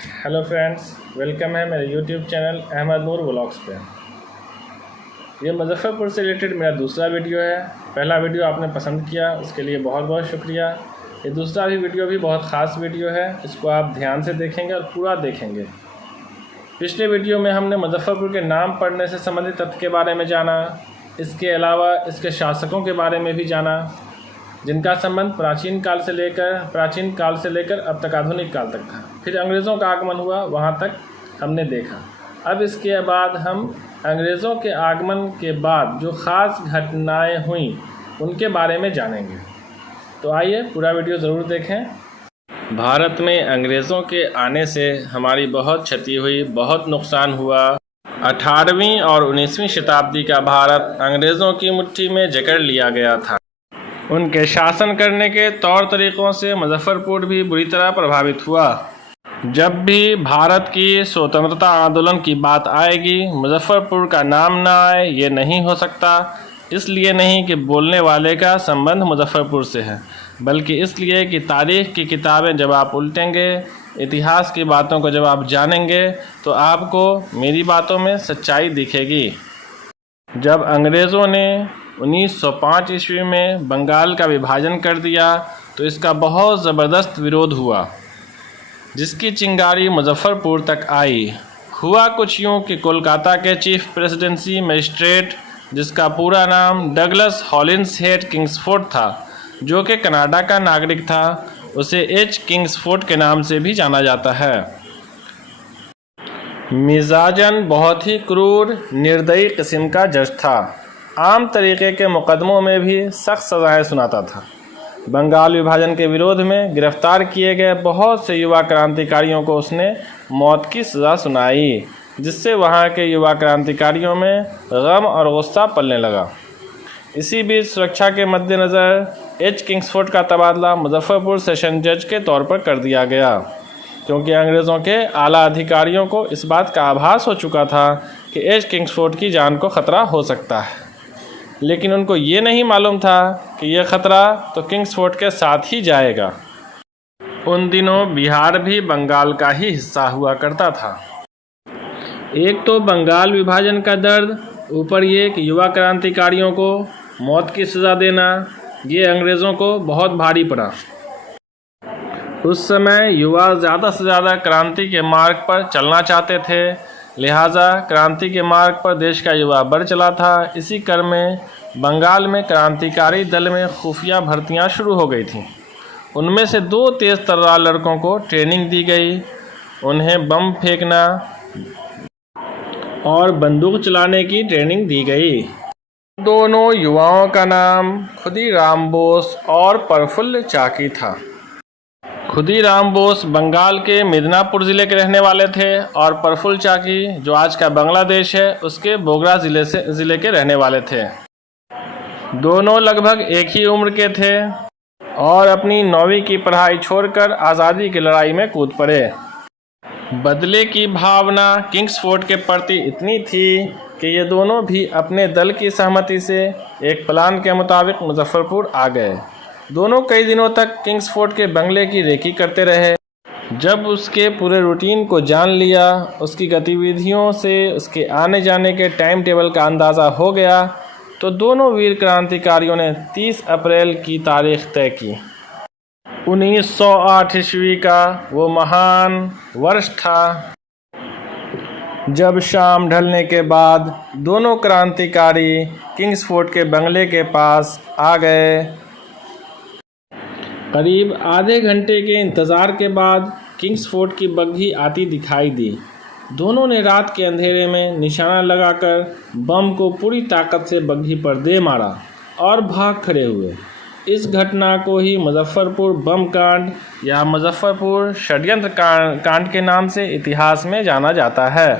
Hello friends, welcome है मेरे YouTube channel Ahmad नूर vlogs पे। ये मुजफ्फरपुर से रिलेटेड मेरा दूसरा वीडियो है। पहला वीडियो आपने पसंद किया, उसके लिए बहुत बहुत शुक्रिया। ये दूसरा वीडियो भी बहुत ख़ास वीडियो है, इसको आप ध्यान से देखेंगे और पूरा देखेंगे। पिछले वीडियो में हमने मुजफ्फरपुर के नाम पढ़ने से संबंधित तथ्य के बारे में जाना, इसके अलावा इसके शासकों के बारे में भी जाना, जिनका संबंध प्राचीन काल से लेकर अब तक आधुनिक काल तक था। फिर अंग्रेज़ों का आगमन हुआ, वहाँ तक हमने देखा। अब इसके बाद हम अंग्रेज़ों के आगमन के बाद जो ख़ास घटनाएं हुई उनके बारे में जानेंगे। तो आइए पूरा वीडियो ज़रूर देखें। भारत में अंग्रेज़ों के आने से हमारी बहुत क्षति हुई, बहुत नुकसान हुआ। 18वीं और 19वीं शताब्दी का भारत अंग्रेज़ों की मुट्ठी में जकड़ लिया गया था। उनके शासन करने के तौर तरीक़ों से मुजफ्फरपुर भी बुरी तरह प्रभावित हुआ। जब भी भारत की स्वतंत्रता आंदोलन की बात आएगी, मुजफ्फरपुर का नाम ना आए ये नहीं हो सकता। इसलिए नहीं कि बोलने वाले का संबंध मुजफ्फरपुर से है, बल्कि इसलिए कि तारीख़ की किताबें जब आप उल्टेंगे, इतिहास की बातों को जब आप जानेंगे, तो आपको मेरी बातों में सच्चाई दिखेगी। जब अंग्रेज़ों ने 1905 ईस्वी में बंगाल का विभाजन कर दिया तो इसका बहुत ज़बरदस्त विरोध हुआ, जिसकी चिंगारी मुजफ्फरपुर तक आई। हुआ कुछ यूँ कि कोलकाता के चीफ प्रेसिडेंसी मजिस्ट्रेट, जिसका पूरा नाम डगलस हॉलिंसहेड किंग्सफोर्ड था, जो कि कनाडा का नागरिक था, उसे एच किंग्सफोर्ड के नाम से भी जाना जाता है। मिजाजन बहुत ही क्रूर, निर्दयी किस्म का जज था। आम तरीक़े के मुकदमों में भी सख्त सज़ाएँ सुनाता था। बंगाल विभाजन के विरोध में गिरफ्तार किए गए बहुत से युवा क्रांतिकारियों को उसने मौत की सज़ा सुनाई, जिससे वहाँ के युवा क्रांतिकारियों में गम और गुस्सा पलने लगा। इसी बीच सुरक्षा के मद्देनज़र एच किंग्सफोर्ड का तबादला मुजफ्फरपुर सेशन जज के तौर पर कर दिया गया, क्योंकि अंग्रेज़ों के आला अधिकारियों को इस बात का आभास हो चुका था कि एच किंग्सफोर्ड की जान को ख़तरा हो सकता है। लेकिन उनको ये नहीं मालूम था कि यह ख़तरा तो किंग्सफोर्ड के साथ ही जाएगा। उन दिनों बिहार भी बंगाल का ही हिस्सा हुआ करता था। एक तो बंगाल विभाजन का दर्द, ऊपर ये कि युवा क्रांतिकारियों को मौत की सज़ा देना, ये अंग्रेज़ों को बहुत भारी पड़ा। उस समय युवा ज़्यादा से ज़्यादा क्रांति के मार्ग पर चलना चाहते थे, लिहाजा क्रांति के मार्ग पर देश का युवा बढ़ चला था। इसी क्रम में बंगाल में क्रांतिकारी दल में खुफिया भर्तियां शुरू हो गई थीं। उनमें से 2 तेज़ तर्रार लड़कों को ट्रेनिंग दी गई। उन्हें बम फेंकना और बंदूक चलाने की ट्रेनिंग दी गई। दोनों युवाओं का नाम खुदीराम बोस और प्रफुल्ल चाकी था। खुदीराम बोस बंगाल के मिदनापुर ज़िले के रहने वाले थे और प्रफुल्ल चाकी, जो आज का बांग्लादेश है, उसके बोगरा ज़िले के रहने वाले थे। दोनों लगभग एक ही उम्र के थे और अपनी 9वीं की पढ़ाई छोड़कर आज़ादी की लड़ाई में कूद पड़े। बदले की भावना किंग्सफोर्ड के प्रति इतनी थी कि ये दोनों भी अपने दल की सहमति से एक प्लान के मुताबिक मुजफ्फरपुर आ गए। दोनों कई दिनों तक किंग्सफोर्ड के बंगले की रेकी करते रहे। जब उसके पूरे रूटीन को जान लिया, उसकी गतिविधियों से उसके आने जाने के टाइम टेबल का अंदाज़ा हो गया, तो दोनों वीर क्रांतिकारियों ने 30 अप्रैल की तारीख तय की। 1908 ईस्वी का वो महान वर्ष था जब शाम ढलने के बाद दोनों क्रांतिकारी किंग्सफोर्ड के बंगले के पास आ गए। करीब आधे घंटे के इंतज़ार के बाद किंग्सफोर्ड की बग्घी आती दिखाई दी। दोनों ने रात के अंधेरे में निशाना लगाकर बम को पूरी ताकत से बग्घी पर दे मारा और भाग खड़े हुए। इस घटना को ही मुजफ्फरपुर बम कांड या मुजफ्फरपुर षड्यंत्र कांड के नाम से इतिहास में जाना जाता है।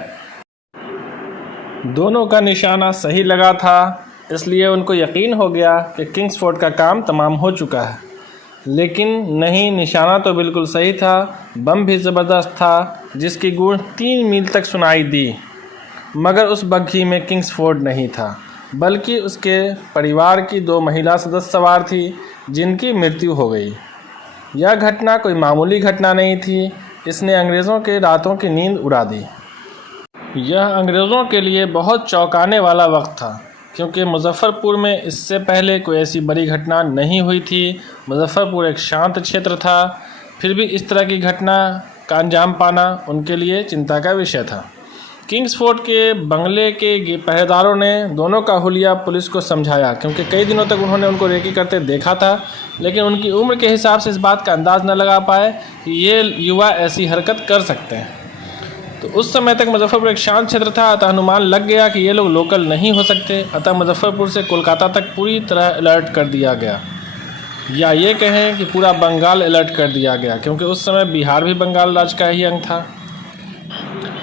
दोनों का निशाना सही लगा था, इसलिए उनको यकीन हो गया कि किंग्सफोर्ड का काम तमाम हो चुका है। लेकिन नहीं, निशाना तो बिल्कुल सही था। बम भी ज़बरदस्त था, जिसकी गूंज 3 मील तक सुनाई दी। मगर उस बग्घी में किंग्सफोर्ड नहीं था, बल्कि उसके परिवार की 2 महिला सदस्य सवार थी, जिनकी मृत्यु हो गई। यह घटना कोई मामूली घटना नहीं थी। इसने अंग्रेज़ों के रातों की नींद उड़ा दी। यह अंग्रेज़ों के लिए बहुत चौंकाने वाला वक्त था, क्योंकि मुजफ्फ़रपुर में इससे पहले कोई ऐसी बड़ी घटना नहीं हुई थी। मुजफ्फ़रपुर एक शांत क्षेत्र था, फिर भी इस तरह की घटना का अंजाम पाना उनके लिए चिंता का विषय था। किंग्सफोर्ड के बंगले के पहरेदारों ने दोनों का हुलिया पुलिस को समझाया, क्योंकि कई दिनों तक उन्होंने उनको रेकी करते देखा था, लेकिन उनकी उम्र के हिसाब से इस बात का अंदाज़ न लगा पाए कि ये युवा ऐसी हरकत कर सकते हैं। तो उस समय तक मुजफ्फ़रपुर एक शांत क्षेत्र था, अतः अनुमान लग गया कि ये लोग लोकल नहीं हो सकते। अतः मुजफ्फ़रपुर से कोलकाता तक पूरी तरह अलर्ट कर दिया गया, या ये कहें कि पूरा बंगाल अलर्ट कर दिया गया, क्योंकि उस समय बिहार भी बंगाल राज का ही अंग था।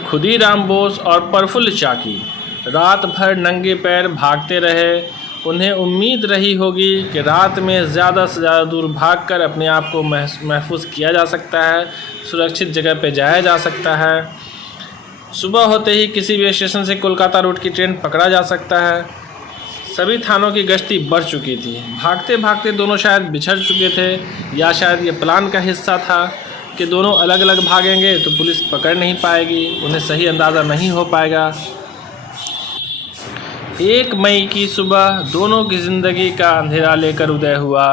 खुदीराम बोस और प्रफुल्ल चाकी रात भर नंगे पैर भागते रहे। उन्हें उम्मीद रही होगी कि रात में ज़्यादा से ज़्यादा दूर भागकर अपने आप को महफूज किया जा सकता है, सुरक्षित जगह पर जाया जा सकता है। सुबह होते ही किसी भी स्टेशन से कोलकाता रूट की ट्रेन पकड़ा जा सकता है। सभी थानों की गश्ती बढ़ चुकी थी। भागते भागते दोनों शायद बिछड़ चुके थे, या शायद ये प्लान का हिस्सा था कि दोनों अलग अलग भागेंगे तो पुलिस पकड़ नहीं पाएगी, उन्हें सही अंदाज़ा नहीं हो पाएगा। 1 मई की सुबह दोनों की ज़िंदगी का अंधेरा लेकर उदय हुआ।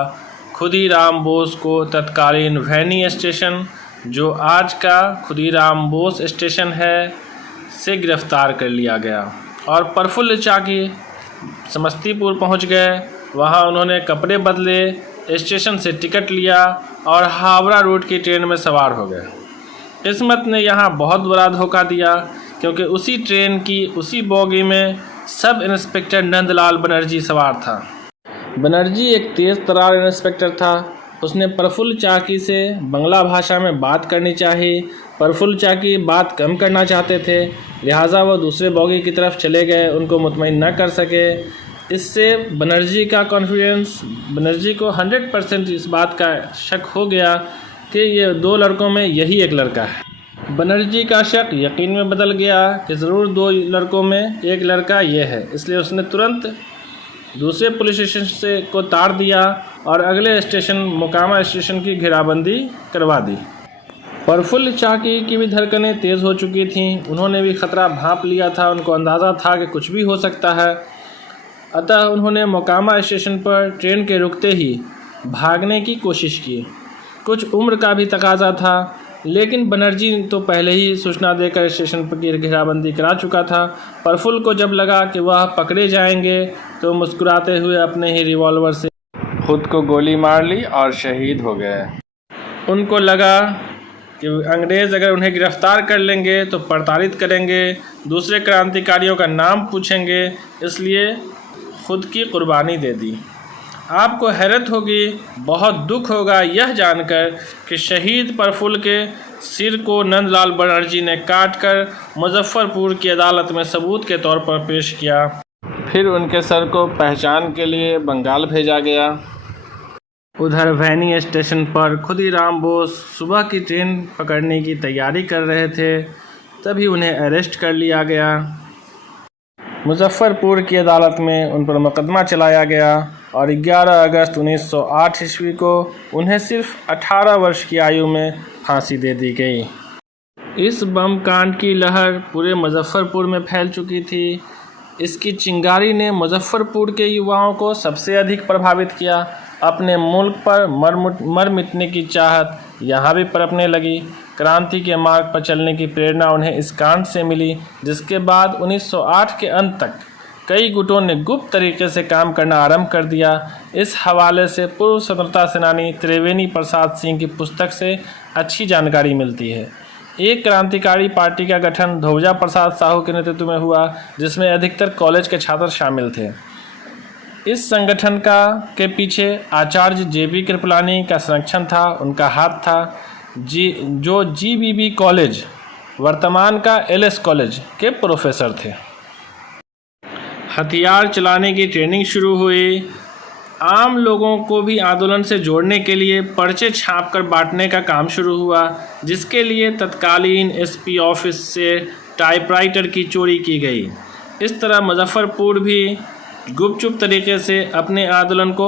खुदीराम बोस को तत्कालीन भैनी स्टेशन, जो आज का खुदीराम बोस स्टेशन है, से गिरफ्तार कर लिया गया और प्रफुल्ल चाकी समस्तीपुर पहुंच गए। वहां उन्होंने कपड़े बदले, स्टेशन से टिकट लिया और हावड़ा रूट की ट्रेन में सवार हो गए। किस्मत ने यहाँ बहुत बड़ा धोखा दिया, क्योंकि उसी ट्रेन की उसी बोगी में सब इंस्पेक्टर नंदलाल बनर्जी सवार था। बनर्जी एक तेज़ तर्रार इंस्पेक्टर था। उसने प्रफुल्ल चाकी से बंगला भाषा में बात करनी चाहिए। प्रफुल्ल चाकी बात कम करना चाहते थे, लिहाजा वह दूसरे बोगी की तरफ चले गए, उनको मुतमईन न कर सके। इससे बनर्जी को 100% इस बात का शक हो गया कि ये 2 लड़कों में यही एक लड़का है। बनर्जी का शक यकीन में बदल गया कि ज़रूर 2 लड़कों में एक लड़का ये है। इसलिए उसने तुरंत दूसरे पुलिस स्टेशन को तार दिया और अगले स्टेशन मोकामा स्टेशन की घेराबंदी करवा दी। प्रफुल्ल चाकी की भी धड़कनें तेज़ हो चुकी थीं। उन्होंने भी खतरा भांप लिया था, उनको अंदाज़ा था कि कुछ भी हो सकता है। अतः उन्होंने मोकामा स्टेशन पर ट्रेन के रुकते ही भागने की कोशिश की। कुछ उम्र का भी तकाजा था, लेकिन बनर्जी तो पहले ही सूचना देकर स्टेशन पर की घेराबंदी करा चुका था। प्रफुल्ल को जब लगा कि वह पकड़े जाएंगे, तो मुस्कुराते हुए अपने ही रिवॉल्वर से खुद को गोली मार ली और शहीद हो गए। उनको लगा कि अंग्रेज़ अगर उन्हें गिरफ्तार कर लेंगे तो प्रताड़ित करेंगे, दूसरे क्रांतिकारियों का नाम पूछेंगे, इसलिए खुद की कुर्बानी दे दी। आपको हैरत होगी, बहुत दुख होगा यह जानकर कि शहीद प्रफुल्ल के सिर को नंदलाल बनर्जी ने काटकर मुजफ्फ़रपुर की अदालत में सबूत के तौर पर पेश किया। फिर उनके सर को पहचान के लिए बंगाल भेजा गया। उधर भैनी स्टेशन पर खुदीराम बोस सुबह की ट्रेन पकड़ने की तैयारी कर रहे थे, तभी उन्हें अरेस्ट कर लिया गया। मुजफ्फ़रपुर की अदालत में उन पर मुकदमा चलाया गया और 11 अगस्त 1908 ईस्वी को उन्हें सिर्फ 18 वर्ष की आयु में फांसी दे दी गई। इस बम कांड की लहर पूरे मुजफ्फ़रपुर में फैल चुकी थी। इसकी चिंगारी ने मुजफ्फ़रपुर के युवाओं को सबसे अधिक प्रभावित किया। अपने मुल्क पर मर मिटने की चाहत यहाँ भी पनपने लगी। क्रांति के मार्ग पर चलने की प्रेरणा उन्हें इस कांड से मिली, जिसके बाद 1908 के अंत तक कई गुटों ने गुप्त तरीके से काम करना आरंभ कर दिया। इस हवाले से पूर्व स्वतंत्रता सेनानी त्रिवेणी प्रसाद सिंह की पुस्तक से अच्छी जानकारी मिलती है। एक क्रांतिकारी पार्टी का गठन धोवजा प्रसाद साहू के नेतृत्व में हुआ, जिसमें अधिकतर कॉलेज के छात्र शामिल थे। इस संगठन के पीछे आचार्य JB कृपलानी का संरक्षण था, उनका हाथ था, जो GBB कॉलेज, वर्तमान का LS कॉलेज के प्रोफेसर थे। हथियार चलाने की ट्रेनिंग शुरू हुई। आम लोगों को भी आंदोलन से जोड़ने के लिए पर्चे छापकर बांटने का काम शुरू हुआ, जिसके लिए तत्कालीन SP ऑफिस से टाइपराइटर की चोरी की गई। इस तरह मुजफ्फ़रपुर भी गुपचुप तरीके से अपने आंदोलन को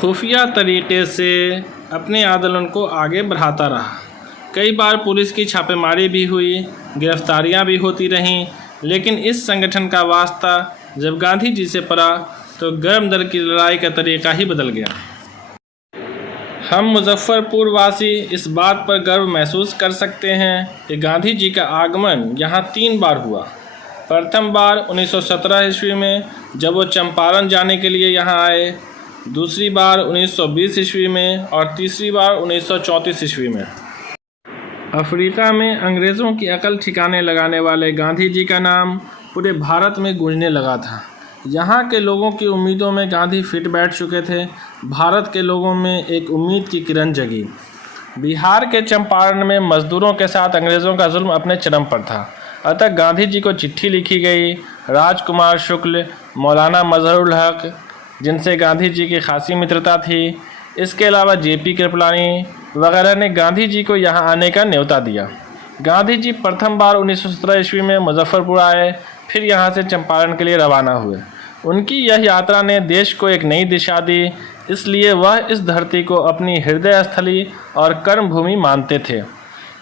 खुफिया तरीके से अपने आंदोलन को आगे बढ़ाता रहा। कई बार पुलिस की छापेमारी भी हुई, गिरफ्तारियां भी होती रहीं, लेकिन इस संगठन का वास्ता जब गांधी जी से पड़ा तो गर्म दर की लड़ाई का तरीका ही बदल गया। हम मुजफ्फरपुर वासी इस बात पर गर्व महसूस कर सकते हैं कि गांधी जी का आगमन यहाँ 3 बार हुआ। प्रथम बार 1917 ईस्वी में जब वो चंपारण जाने के लिए यहाँ आए, दूसरी बार 1920 ईस्वी में और तीसरी बार 1934 ईस्वी में। अफ्रीका में अंग्रेज़ों की अकल ठिकाने लगाने वाले गांधी जी का नाम पूरे भारत में गूंजने लगा था। यहाँ के लोगों की उम्मीदों में गांधी फिट बैठ चुके थे। भारत के लोगों में एक उम्मीद की किरण जगी। बिहार के चंपारण में मजदूरों के साथ अंग्रेज़ों का जुल्म अपने चरम पर था। अतः गांधी जी को चिट्ठी लिखी गई। राजकुमार शुक्ल, मौलाना मजहरुल हक, जिनसे गांधी जी की खासी मित्रता थी, इसके अलावा जेपी कृपलानी वगैरह ने गांधी जी को यहाँ आने का न्योता दिया। गांधी जी प्रथम बार 1917 ईस्वी में मुजफ्फरपुर आए, फिर यहाँ से चंपारण के लिए रवाना हुए। उनकी यह यात्रा ने देश को एक नई दिशा दी, इसलिए वह इस धरती को अपनी हृदय स्थली और कर्मभूमि मानते थे।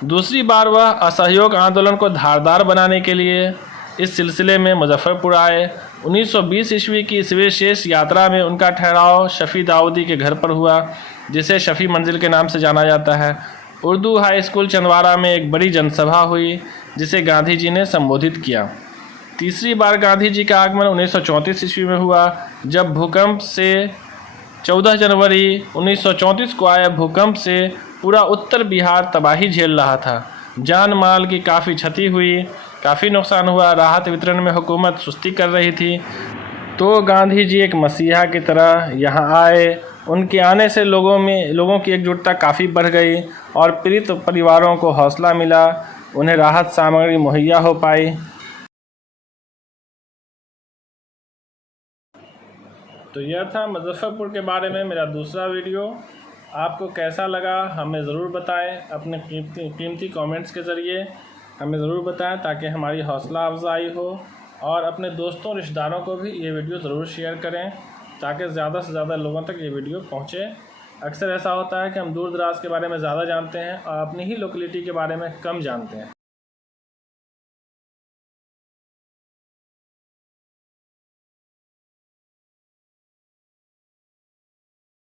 दूसरी बार वह असहयोग आंदोलन को धारदार बनाने के लिए इस सिलसिले में मुजफ्फरपुर आए। 1920 ईस्वी की इस विशेष यात्रा में उनका ठहराव शफ़ी दाऊदी के घर पर हुआ, जिसे शफ़ी मंजिल के नाम से जाना जाता है। उर्दू हाई स्कूल चंदवारा में एक बड़ी जनसभा हुई, जिसे गांधी जी ने संबोधित किया। तीसरी बार गांधी जी का आगमन 1934 ईस्वी में हुआ, जब भूकंप से 14 जनवरी 1934 को आए भूकंप से पूरा उत्तर बिहार तबाही झेल रहा था। जान माल की काफ़ी क्षति हुई, काफ़ी नुकसान हुआ। राहत वितरण में हुकूमत सुस्ती कर रही थी, तो गांधी जी एक मसीहा की तरह यहाँ आए। उनके आने से लोगों की एकजुटता काफ़ी बढ़ गई और पीड़ित परिवारों को हौसला मिला, उन्हें राहत सामग्री मुहैया हो पाई। तो यह था मुजफ्फरपुर के बारे में मेरा दूसरा वीडियो। आपको कैसा लगा हमें ज़रूर बताएं, अपने कीमती कमेंट्स के ज़रिए हमें ज़रूर बताएं, ताकि हमारी हौसला अफजाई हो। और अपने दोस्तों रिश्तेदारों को भी ये वीडियो ज़रूर शेयर करें, ताकि ज़्यादा से ज़्यादा लोगों तक ये वीडियो पहुँचे। अक्सर ऐसा होता है कि हम दूर दराज के बारे में ज़्यादा जानते हैं और अपनी ही लोकेलिटी के बारे में कम जानते हैं।